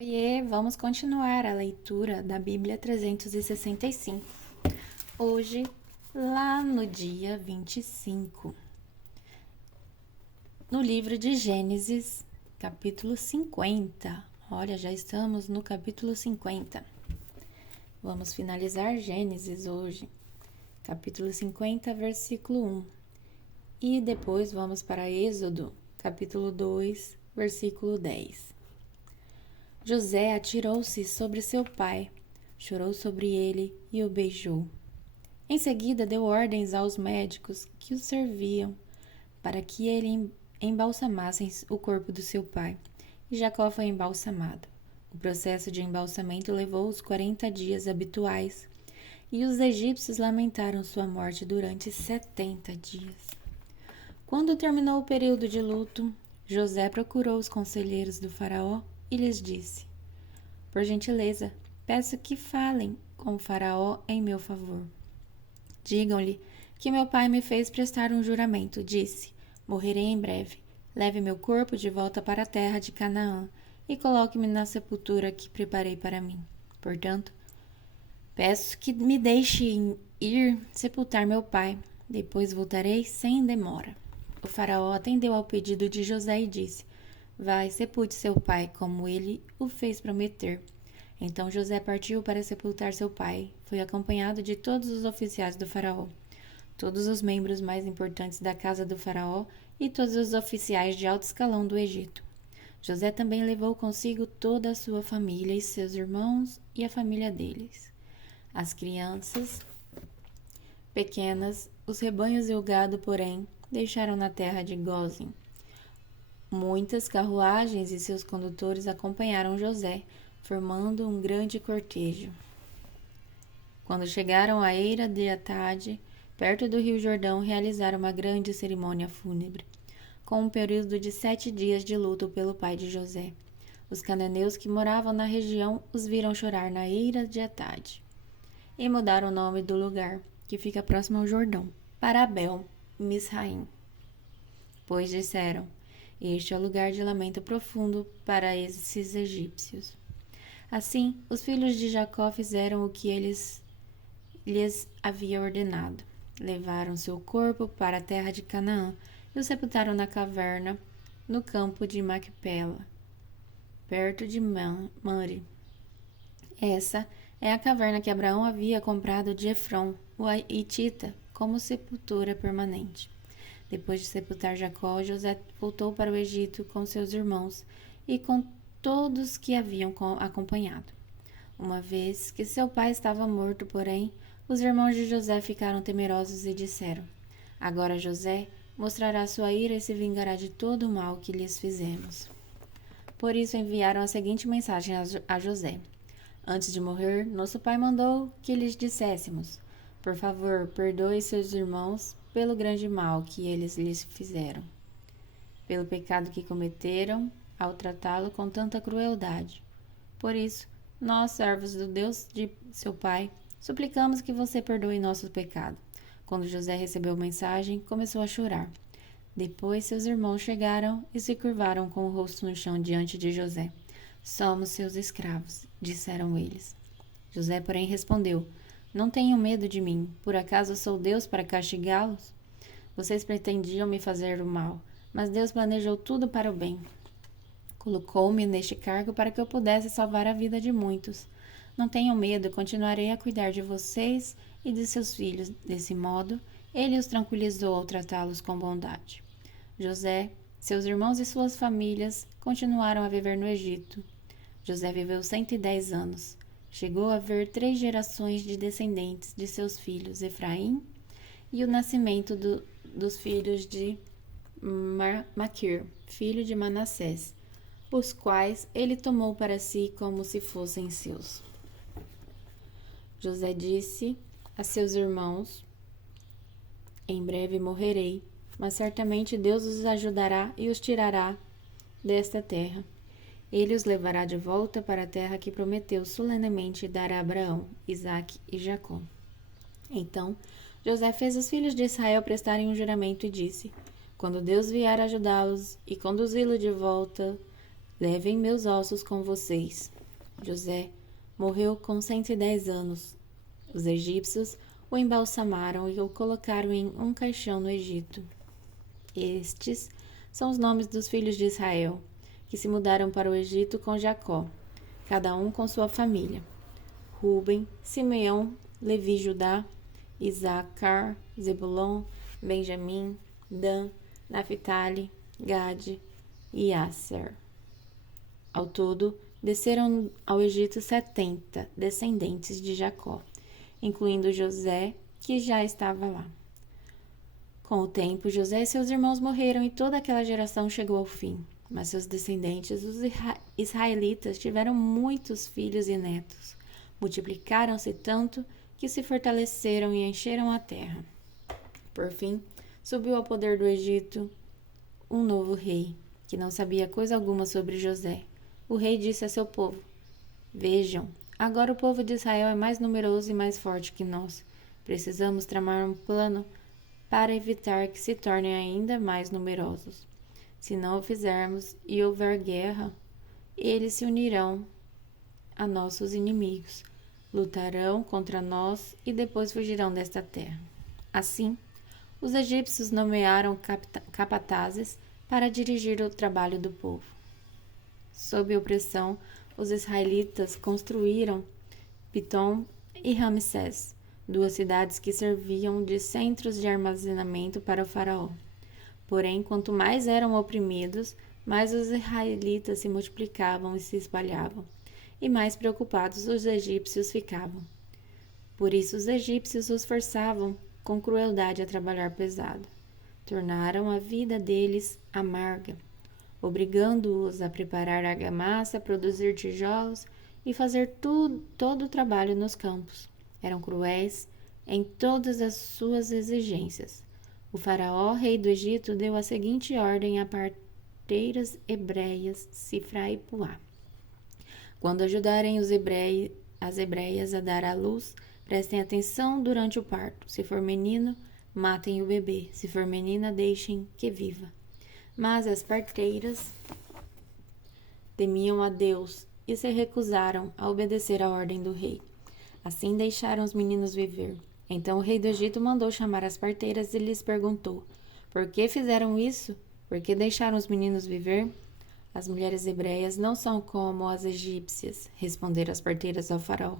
Oiê, vamos continuar a leitura da Bíblia 365. Hoje, lá no dia 25, no livro de Gênesis, capítulo 50. Olha, já estamos no capítulo 50. Vamos finalizar Gênesis hoje, capítulo 50, versículo 1. E depois vamos para Êxodo, capítulo 2, versículo 10. José atirou-se sobre seu pai, chorou sobre ele e o beijou. Em seguida, deu ordens aos médicos que o serviam para que ele embalsamassem o corpo do seu pai. E Jacó foi embalsamado. O processo de embalsamento levou os 40 dias habituais, e os egípcios lamentaram sua morte durante 70 dias. Quando terminou o período de luto, José procurou os conselheiros do faraó e lhes disse: por gentileza, peço que falem com o faraó em meu favor. Digam-lhe que meu pai me fez prestar um juramento. Disse: morrerei em breve. Leve meu corpo de volta para a terra de Canaã e coloque-me na sepultura que preparei para mim. Portanto, peço que me deixe ir sepultar meu pai. Depois voltarei sem demora. O faraó atendeu ao pedido de José e disse: vai, sepulte seu pai, como ele o fez prometer. Então José partiu para sepultar seu pai. Foi acompanhado de todos os oficiais do faraó, todos os membros mais importantes da casa do faraó e todos os oficiais de alto escalão do Egito. José também levou consigo toda a sua família e seus irmãos e a família deles. As crianças pequenas, os rebanhos e o gado, porém, deixaram na terra de Gósen. Muitas carruagens e seus condutores acompanharam José, formando um grande cortejo. Quando chegaram à eira de Atade, perto do rio Jordão, realizaram uma grande cerimônia fúnebre, com um período de 7 dias de luto pelo pai de José. Os cananeus que moravam na região os viram chorar na eira de Atade e mudaram o nome do lugar, que fica próximo ao Jordão, para Abel Misraim, pois disseram: este é o lugar de lamento profundo para esses egípcios. Assim, os filhos de Jacó fizeram o que lhes havia ordenado. Levaram seu corpo para a terra de Canaã e o sepultaram na caverna no campo de Macpela, perto de Mamre. Essa é a caverna que Abraão havia comprado de Efron, o hitita, como sepultura permanente. Depois de sepultar Jacó, José voltou para o Egito com seus irmãos e com todos que haviam acompanhado. Uma vez que seu pai estava morto, porém, os irmãos de José ficaram temerosos e disseram: agora José mostrará sua ira e se vingará de todo o mal que lhes fizemos. Por isso enviaram a seguinte mensagem a José: antes de morrer, nosso pai mandou que lhes disséssemos: por favor, perdoe seus irmãos pelo grande mal que eles lhes fizeram, pelo pecado que cometeram ao tratá-lo com tanta crueldade. Por isso, nós, servos do Deus de seu pai, suplicamos que você perdoe nosso pecado. Quando José recebeu a mensagem, começou a chorar. Depois seus irmãos chegaram e se curvaram com o rosto no chão diante de José. Somos seus escravos, disseram eles. José, porém, respondeu: não tenham medo de mim, por acaso sou Deus para castigá-los? Vocês pretendiam me fazer o mal, mas Deus planejou tudo para o bem. Colocou-me neste cargo para que eu pudesse salvar a vida de muitos. Não tenham medo, continuarei a cuidar de vocês e de seus filhos. Desse modo, ele os tranquilizou ao tratá-los com bondade. José, seus irmãos e suas famílias continuaram a viver no Egito. José viveu 110 anos. Chegou a ver 3 gerações de descendentes de seus filhos, Efraim, e o nascimento dos filhos de Maquir, filho de Manassés, os quais ele tomou para si como se fossem seus. José disse a seus irmãos: em breve morrerei, mas certamente Deus os ajudará e os tirará desta terra. Ele os levará de volta para a terra que prometeu solenemente dar a Abraão, Isaque e Jacó. Então, José fez os filhos de Israel prestarem um juramento e disse: quando Deus vier ajudá-los e conduzi-lo de volta Levem meus ossos com vocês. José morreu com 110 anos. Os egípcios o embalsamaram e o colocaram em um caixão no Egito. Estes são os nomes dos filhos de Israel, que se mudaram para o Egito com Jacó, cada um com sua família: Ruben, Simeão, Levi, Judá, Isacar, Zebulon, Benjamim, Dan, Naphtali, Gade e Asser. Ao todo, desceram ao Egito 70 descendentes de Jacó, incluindo José, que já estava lá. Com o tempo, José e seus irmãos morreram e toda aquela geração chegou ao fim. Mas seus descendentes, os israelitas, tiveram muitos filhos e netos. Multiplicaram-se tanto que se fortaleceram e encheram a terra. Por fim, subiu ao poder do Egito um novo rei, que não sabia coisa alguma sobre José. O rei disse a seu povo: Vejam, agora o povo de Israel é mais numeroso e mais forte que nós. Precisamos tramar um plano para evitar que se tornem ainda mais numerosos. Se não o fizermos e houver guerra, eles se unirão a nossos inimigos, lutarão contra nós e depois fugirão desta terra. Assim, os egípcios nomearam capatazes para dirigir o trabalho do povo. Sob opressão, os israelitas construíram Pitom e Ramsés, duas cidades que serviam de centros de armazenamento para o faraó. Porém, quanto mais eram oprimidos, mais os israelitas se multiplicavam e se espalhavam, e mais preocupados os egípcios ficavam. Por isso os egípcios os forçavam com crueldade a trabalhar pesado. Tornaram a vida deles amarga, obrigando-os a preparar argamassa, produzir tijolos e fazer todo o trabalho nos campos. Eram cruéis em todas as suas exigências. O faraó, rei do Egito, deu a seguinte ordem a parteiras hebreias, Sifra e Puá: quando ajudarem as hebreias a dar à luz, prestem atenção durante o parto. Se for menino, matem o bebê. Se for menina, deixem que viva. Mas as parteiras temiam a Deus e se recusaram a obedecer à ordem do rei. Assim deixaram os meninos viver. Então o rei do Egito mandou chamar as parteiras e lhes perguntou: por que fizeram isso? Por que deixaram os meninos viver? As mulheres hebreias não são como as egípcias, responderam as parteiras ao faraó.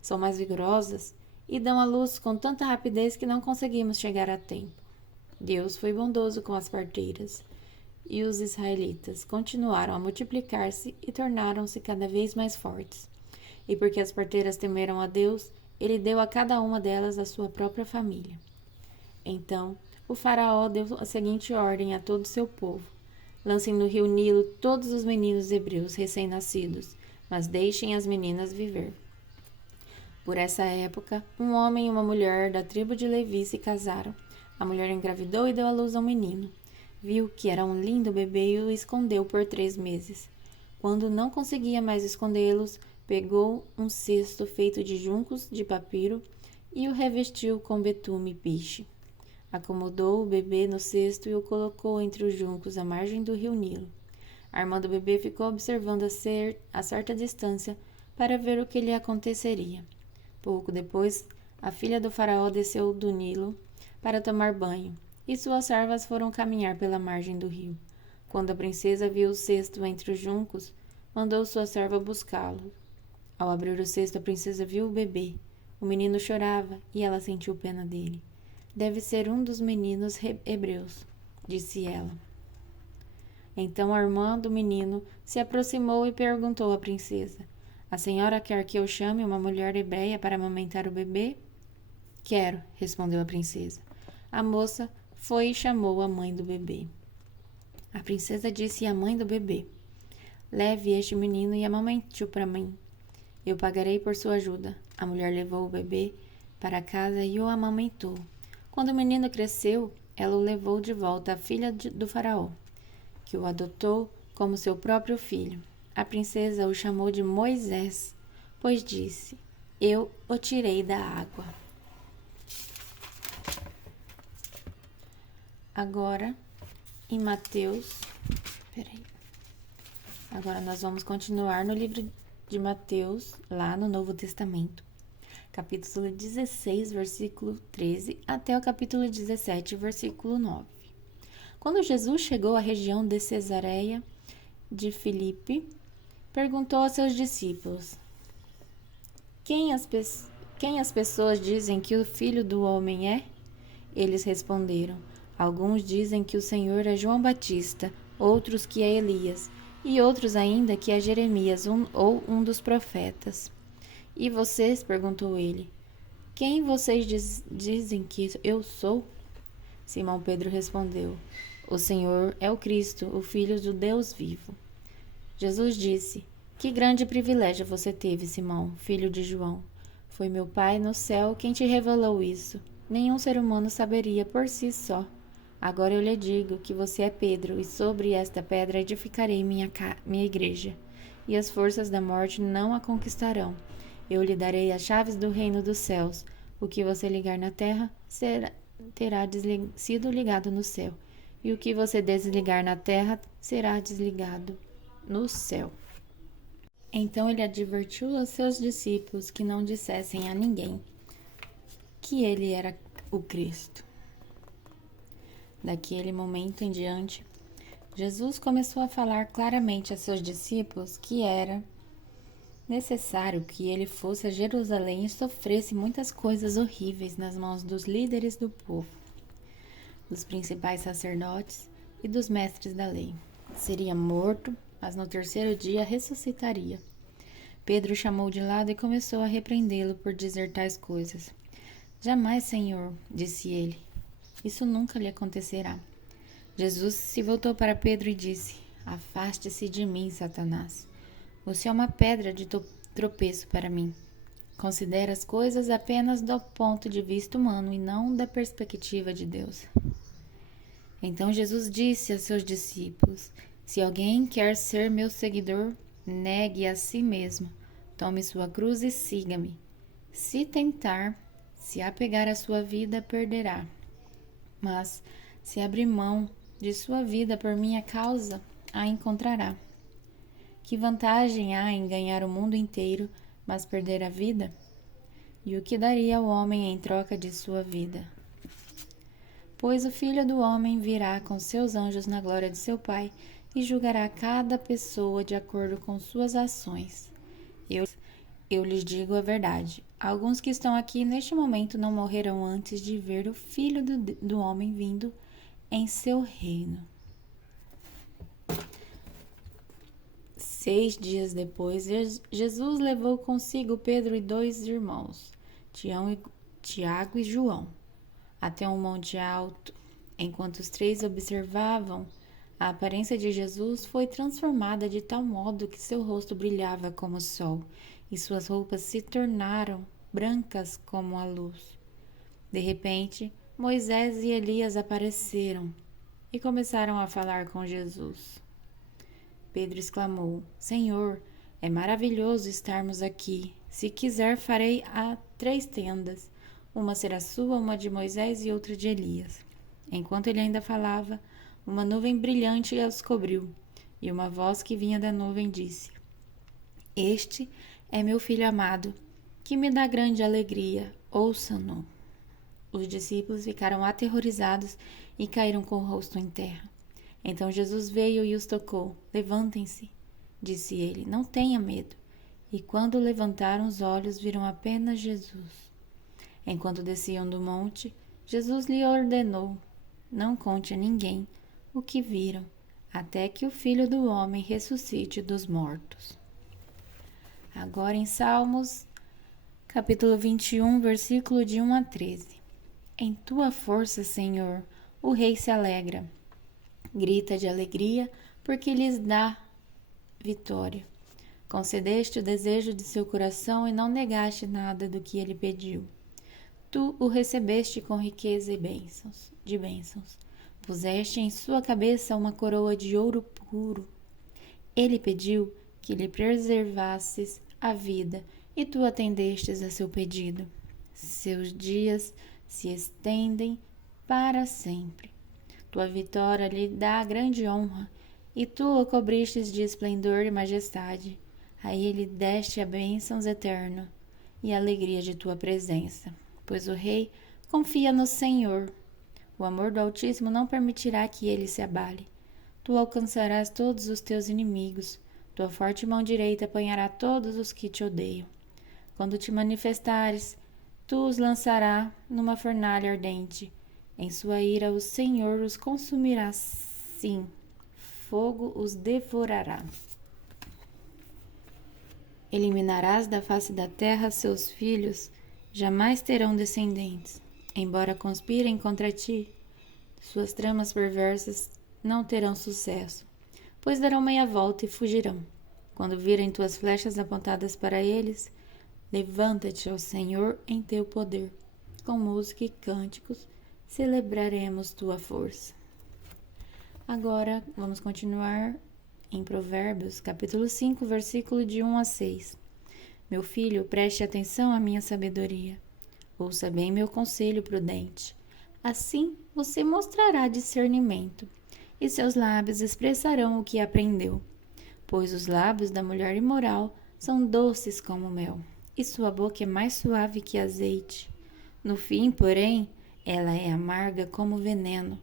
São mais vigorosas e dão à luz com tanta rapidez que não conseguimos chegar a tempo. Deus foi bondoso com as parteiras, e os israelitas continuaram a multiplicar-se e tornaram-se cada vez mais fortes. E porque as parteiras temeram a Deus, ele deu a cada uma delas a sua própria família. Então, o faraó deu a seguinte ordem a todo o seu povo: lancem no rio Nilo todos os meninos hebreus recém-nascidos, mas deixem as meninas viver. Por essa época, um homem e uma mulher da tribo de Levi se casaram. A mulher engravidou e deu à luz a um menino. Viu que era um lindo bebê e o escondeu por 3 meses. Quando não conseguia mais escondê-los, pegou um cesto feito de juncos de papiro e o revestiu com betume e piche. Acomodou o bebê no cesto e o colocou entre os juncos à margem do rio Nilo. A irmã do bebê ficou observando a certa distância para ver o que lhe aconteceria. Pouco depois, a filha do faraó desceu do Nilo para tomar banho, e suas servas foram caminhar pela margem do rio. Quando a princesa viu o cesto entre os juncos, mandou sua serva buscá-lo. Ao abrir o cesto, a princesa viu o bebê. O menino chorava e ela sentiu pena dele. Deve ser um dos meninos hebreus, disse ela. Então a irmã do menino se aproximou e perguntou à princesa: a senhora quer que eu chame uma mulher hebreia para amamentar o bebê? Quero, respondeu a princesa. A moça foi e chamou a mãe do bebê. A princesa disse à mãe do bebê: leve este menino e amamente-o para mim. Eu pagarei por sua ajuda. A mulher levou o bebê para casa e o amamentou. Quando o menino cresceu, ela o levou de volta à filha do faraó, que o adotou como seu próprio filho. A princesa o chamou de Moisés, pois disse: eu o tirei da água. Agora, em Mateus, Agora nós vamos continuar no livro de Mateus, lá no Novo Testamento, capítulo 16, versículo 13, até o capítulo 17, versículo 9. Quando Jesus chegou à região de Cesareia de Filipe, perguntou aos seus discípulos: Quem as pessoas dizem que o Filho do Homem é? Eles responderam: Alguns dizem que o Senhor é João Batista, outros que é Elias, e outros ainda que é Jeremias ou um dos profetas. E vocês? Perguntou ele. Quem vocês dizem que eu sou? Simão Pedro respondeu: O Senhor é o Cristo, o Filho do Deus vivo. Jesus disse: Que grande privilégio você teve, Simão, filho de João. Foi meu Pai no céu quem te revelou isso. Nenhum ser humano saberia por si só. Agora eu lhe digo que você é Pedro, e sobre esta pedra edificarei minha igreja, e as forças da morte não a conquistarão. Eu lhe darei as chaves do reino dos céus. O que você ligar na terra terá sido ligado no céu, e o que você desligar na terra será desligado no céu. Então ele advertiu aos seus discípulos que não dissessem a ninguém que ele era o Cristo. Daquele momento em diante, Jesus começou a falar claramente a seus discípulos que era necessário que ele fosse a Jerusalém e sofresse muitas coisas horríveis nas mãos dos líderes do povo, dos principais sacerdotes e dos mestres da lei. Seria morto, mas no terceiro dia ressuscitaria. Pedro o chamou de lado e começou a repreendê-lo por dizer tais coisas. Jamais, Senhor, disse ele, isso nunca lhe acontecerá. Jesus se voltou para Pedro e disse: Afaste-se de mim, Satanás. Você é uma pedra de tropeço para mim. Considera as coisas apenas do ponto de vista humano e não da perspectiva de Deus. Então Jesus disse a seus discípulos: Se alguém quer ser meu seguidor, negue a si mesmo, tome sua cruz e siga-me. Se tentar, se apegar à sua vida, perderá. Mas, se abrir mão de sua vida por minha causa, a encontrará. Que vantagem há em ganhar o mundo inteiro, mas perder a vida? E o que daria o homem em troca de sua vida? Pois o Filho do Homem virá com seus anjos na glória de seu Pai e julgará cada pessoa de acordo com suas ações. Eu lhes digo a verdade. Alguns que estão aqui neste momento não morrerão antes de ver o Filho do Homem vindo em seu reino. 6 dias depois, Jesus levou consigo Pedro e 2 irmãos, Tiago e João, até um monte alto. Enquanto os 3 observavam, a aparência de Jesus foi transformada de tal modo que seu rosto brilhava como o sol e suas roupas se tornaram brancas como a luz. De repente, Moisés e Elias apareceram e começaram a falar com Jesus. Pedro exclamou: Senhor, é maravilhoso estarmos aqui. Se quiser, farei 3 tendas. Uma será sua, uma de Moisés e outra de Elias. Enquanto ele ainda falava, uma nuvem brilhante os cobriu, e uma voz que vinha da nuvem disse: Este é meu filho amado, que me dá grande alegria. Ouçam-no. Os discípulos ficaram aterrorizados e caíram com o rosto em terra. Então Jesus veio e os tocou. Levantem-se, disse ele, não tenha medo. E quando levantaram os olhos, viram apenas Jesus. Enquanto desciam do monte, Jesus lhe ordenou: Não conte a ninguém o que viram, até que o Filho do Homem ressuscite dos mortos. Agora em Salmos, capítulo 21, versículo de 1 a 13. Em tua força, Senhor, o rei se alegra. Grita de alegria, porque lhes dá vitória. Concedeste o desejo de seu coração e não negaste nada do que ele pediu. Tu o recebeste com riqueza e bênçãos. Puseste em sua cabeça uma coroa de ouro puro. Ele pediu que lhe preservasses a vida, e tu atendestes a seu pedido. Seus dias se estendem para sempre. Tua vitória lhe dá grande honra, E tu o cobristes de esplendor e majestade. A ele deste a bênçãos eterno e a alegria de tua presença. Pois o rei confia no Senhor. O amor do Altíssimo não permitirá que ele se abale. Tu alcançarás todos os teus inimigos. Tua forte mão direita apanhará todos os que te odeiam. Quando te manifestares, tu os lançarás numa fornalha ardente. Em sua ira o Senhor os consumirá, sim, fogo os devorará. Eliminarás da face da terra seus filhos, jamais terão descendentes. Embora conspirem contra ti, suas tramas perversas não terão sucesso, pois darão meia volta e fugirão. Quando virem tuas flechas apontadas para eles, levanta-te ao Senhor em teu poder. Com música e cânticos celebraremos tua força. Agora vamos continuar em Provérbios, capítulo 5, versículo de 1 a 6. Meu filho, preste atenção à minha sabedoria. Ouça bem meu conselho prudente. Assim você mostrará discernimento, e seus lábios expressarão o que aprendeu. Pois os lábios da mulher imoral são doces como mel, e sua boca é mais suave que azeite. No fim, porém, ela é amarga como veneno,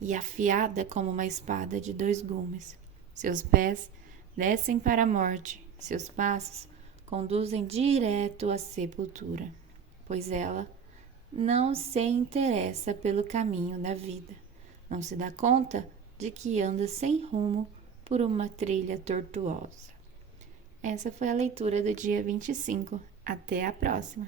e afiada como uma espada de 2 gumes. Seus pés descem para a morte, seus passos conduzem direto à sepultura, pois ela não se interessa pelo caminho da vida, não se dá conta de que anda sem rumo por uma trilha tortuosa. Essa foi a leitura do dia 25. Até a próxima!